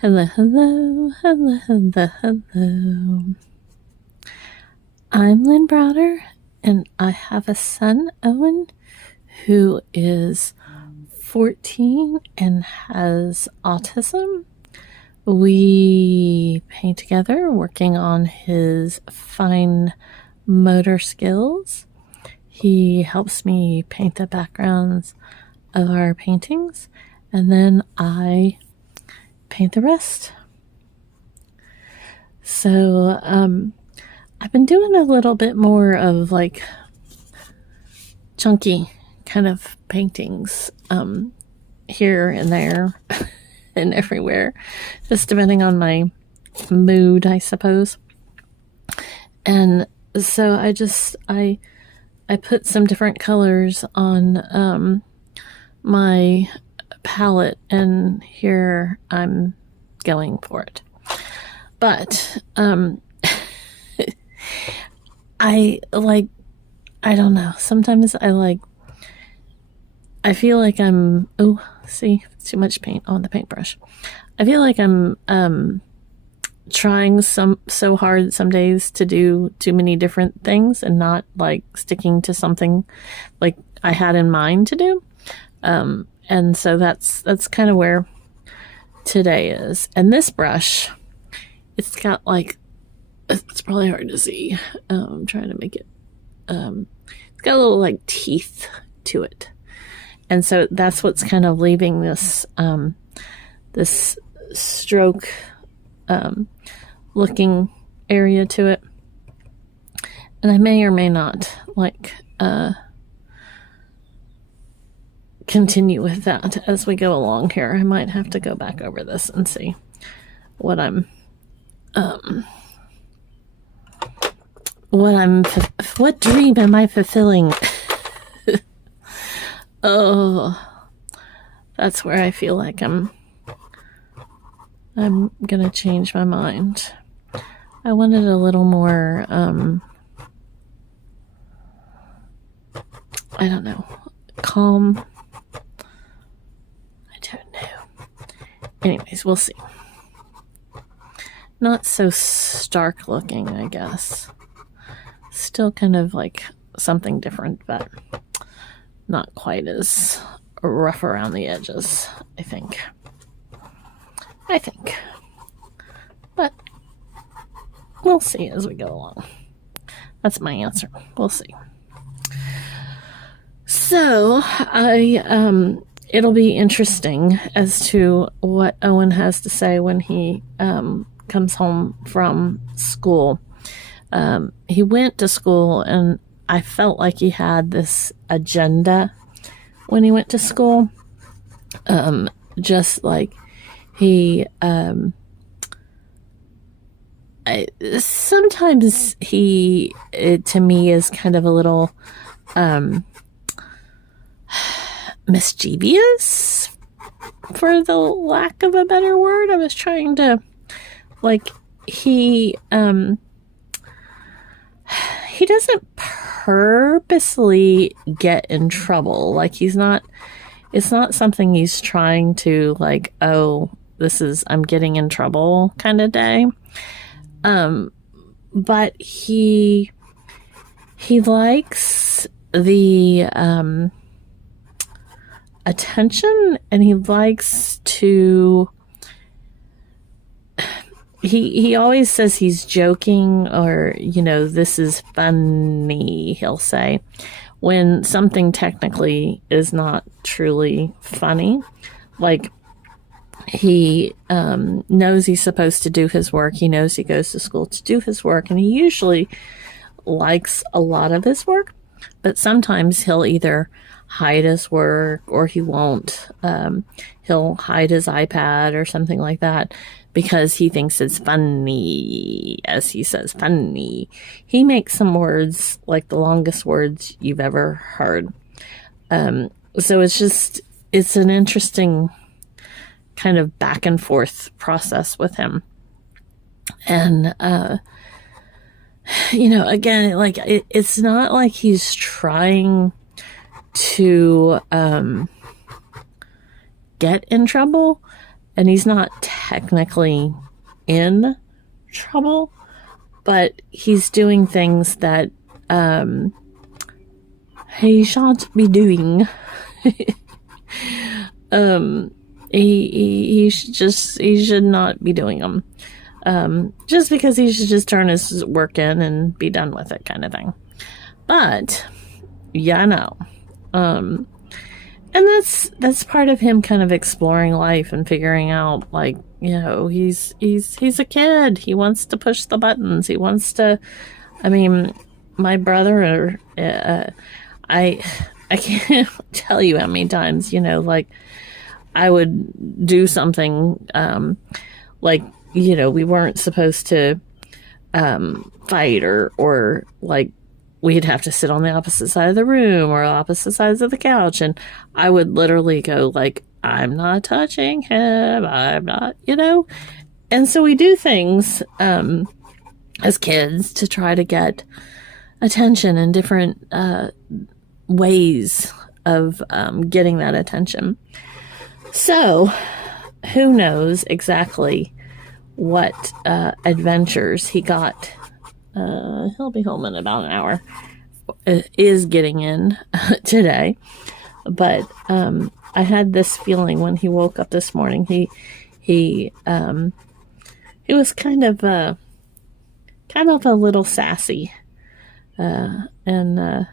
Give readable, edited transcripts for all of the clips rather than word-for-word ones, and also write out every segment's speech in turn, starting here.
Hello, hello, hello, hello, hello. I'm Lynn Browder, and I have a son, Owen, who is 14 and has autism. We paint together, working on his fine motor skills. He helps me paint the backgrounds of our paintings, and then I paint the rest. So I've been doing a little bit more of like chunky kind of paintings here and there and everywhere, just depending on my mood, I suppose. And so I put some different colors on my palette, and here I'm going for it. But I don't know, sometimes I feel like I'm too much paint on the paintbrush. I feel like I'm trying so hard some days to do too many different things and not like sticking to something like I had in mind to do. And so that's kind of where today is. And this brush, it's got like, it's probably hard to see. I'm trying to make it, it's got a little like teeth to it. And so that's what's kind of leaving this, this stroke, looking area to it. And I may or may not continue with that as we go along here. I might have to go back over this and see what what dream am I fulfilling? Oh, that's where I feel like I'm gonna change my mind. I wanted a little more, I don't know, calm. I don't know. Anyways, we'll see. Not so stark looking, I guess. Still kind of like something different, but not quite as rough around the edges, I think. But we'll see as we go along. That's my answer. We'll see. So it'll be interesting as to what Owen has to say when he comes home from school. He went to school, and I felt like he had this agenda when he went to school. Just like he, sometimes he, to me, is kind of a little mischievous, for the lack of a better word. I was trying to, he doesn't purposely get in trouble. Like, it's not something he's trying to I'm getting in trouble kind of day. But he likes the attention, and he likes to, he always says he's joking, or, this is funny, he'll say, when something technically is not truly funny. Like, he knows he's supposed to do his work. He knows he goes to school to do his work, and he usually likes a lot of his work, but sometimes he'll either hide his work, or he won't. He'll hide his iPad or something like that because he thinks it's funny, as he says, funny. He makes some words like the longest words you've ever heard. So it's an interesting kind of back and forth process with him. And, again, it's not like he's trying to get in trouble, and he's not technically in trouble, but he's doing things that he shan't be doing. He should not be doing them. Just because he should just turn his work in and be done with it, kind of thing. But yeah, no. And that's part of him kind of exploring life and figuring out, like, he's a kid. He wants to push the buttons. He wants to. I mean, my brother, I can't tell you how many times, like, I would do something, like, we weren't supposed to fight, or like, we'd have to sit on the opposite side of the room or opposite sides of the couch, and I would literally go like, I'm not touching him, I'm not, and so we do things as kids to try to get attention in different ways of getting that attention. So who knows exactly what adventures he got. He'll be home in about an hour, is getting in today. But I had this feeling when he woke up this morning. He was kind of a little sassy, and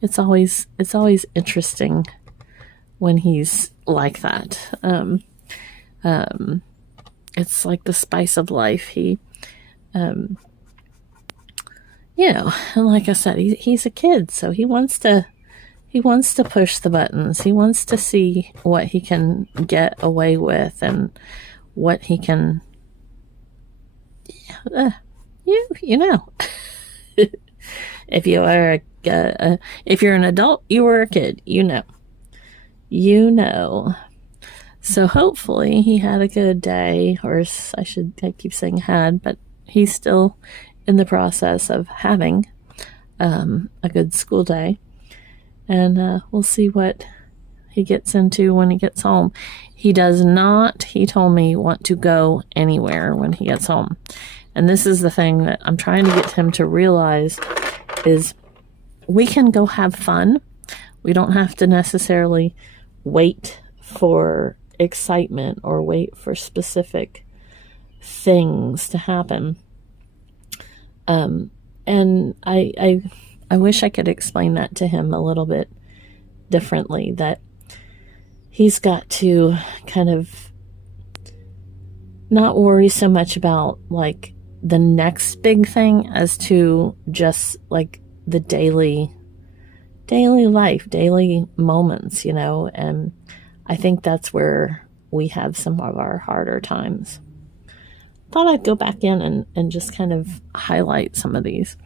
it's always interesting when he's like that. It's like the spice of life. He, and like I said, he's a kid, so he wants to push the buttons. He wants to see what he can get away with and what he can, if you are if you're an adult, you were a kid, So hopefully he had a good day, or I keep saying had, but he's still in the process of having a good school day. And we'll see what he gets into when he gets home. He does not, he told me, want to go anywhere when he gets home. And this is the thing that I'm trying to get him to realize is we can go have fun. We don't have to necessarily wait for excitement or wait for specific things to happen. And I wish I could explain that to him a little bit differently, that he's got to kind of not worry so much about like the next big thing as to just like the daily life, daily moments, and I think that's where we have some of our harder times. Thought I'd go back in and just kind of highlight some of these,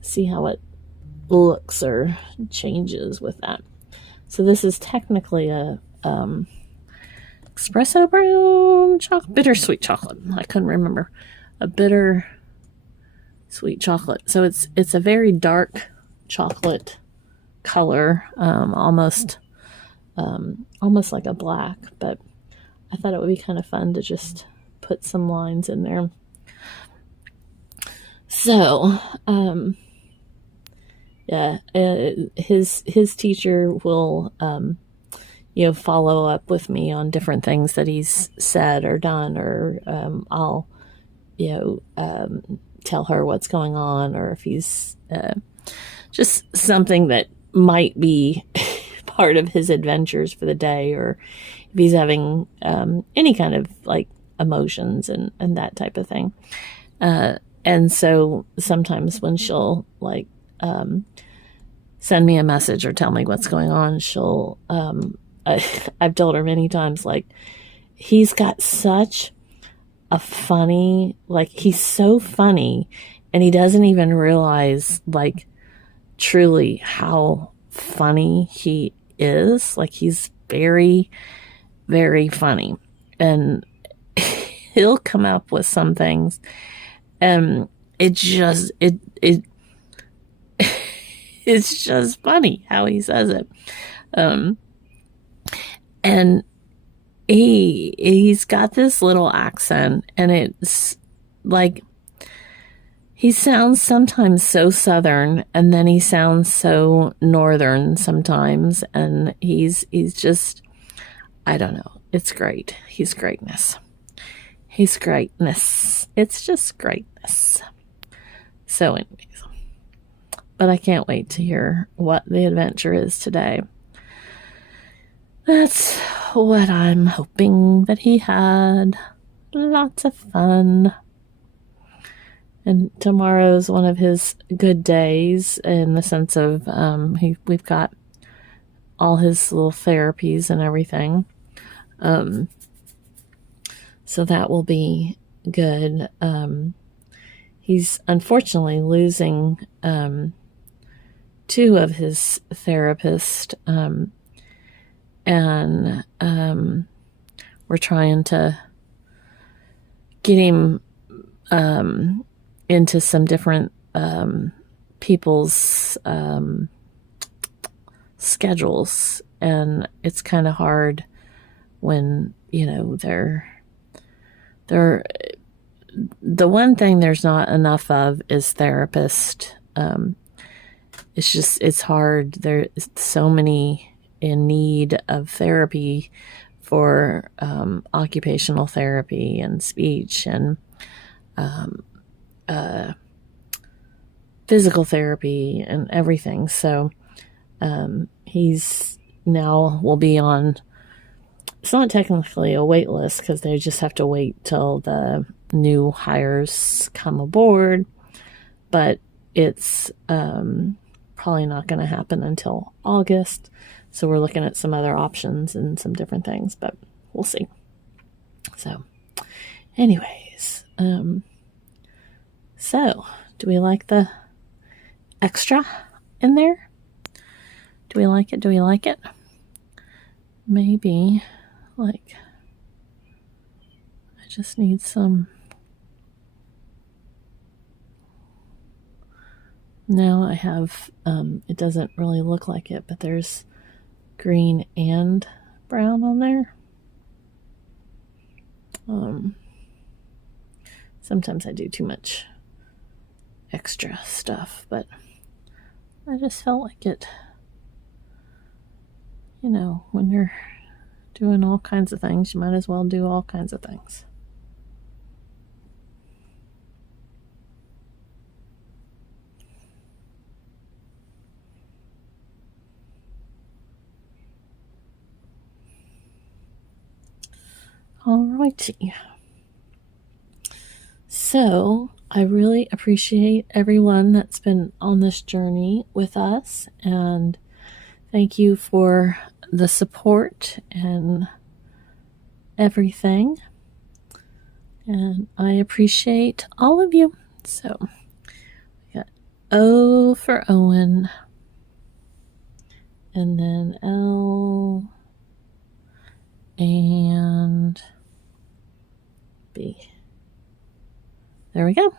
see how it looks or changes with that. So this is technically a espresso brown chocolate, bittersweet chocolate. I couldn't remember. A bitter sweet chocolate. So it's a very dark chocolate color, almost like a black, but I thought it would be kind of fun to just put some lines in there. So, his teacher will, follow up with me on different things that he's said or done, or I'll, tell her what's going on, or if he's just something that might be part of his adventures for the day, or if he's having any kind of like emotions and that type of thing. And so sometimes when she'll like send me a message or tell me what's going on, she'll I've told her many times, like, he's got such a funny, like, he's so funny, and he doesn't even realize like truly how funny he is. Like, he's very, very funny, and he'll come up with some things, and it's just funny how he says it. And he's got this little accent, and it's like he sounds sometimes so southern, and then he sounds so northern sometimes, and he's just, I don't know. It's great. He's greatness. He's greatness. It's just greatness. So anyways, but I can't wait to hear what the adventure is today. That's what I'm hoping that he had. Lots of fun. And tomorrow's one of his good days in the sense of we've got all his little therapies and everything. So that will be good. He's unfortunately losing two of his therapists, and we're trying to get him into some different people's schedules, and it's kind of hard when they're the one thing there's not enough of is therapist. It's hard. There's so many in need of therapy for occupational therapy and speech and physical therapy and everything. So he's now will be on, it's not technically a wait list because they just have to wait till the new hires come aboard, but it's probably not going to happen until August. So we're looking at some other options and some different things, but we'll see. So anyways, so do we like the extra in there? Do we like it? Do we like it? Maybe like I just need some. Now I have, it doesn't really look like it, but there's green and brown on there. Sometimes I do too much extra stuff, but I just felt like it, when you're doing all kinds of things, you might as well do all kinds of things. Alrighty. So I really appreciate everyone that's been on this journey with us, and thank you for the support and everything. And I appreciate all of you. So we got O for Owen, and then L and B. There we go.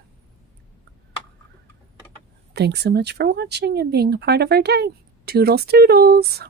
Thanks so much for watching and being a part of our day. Toodles, toodles.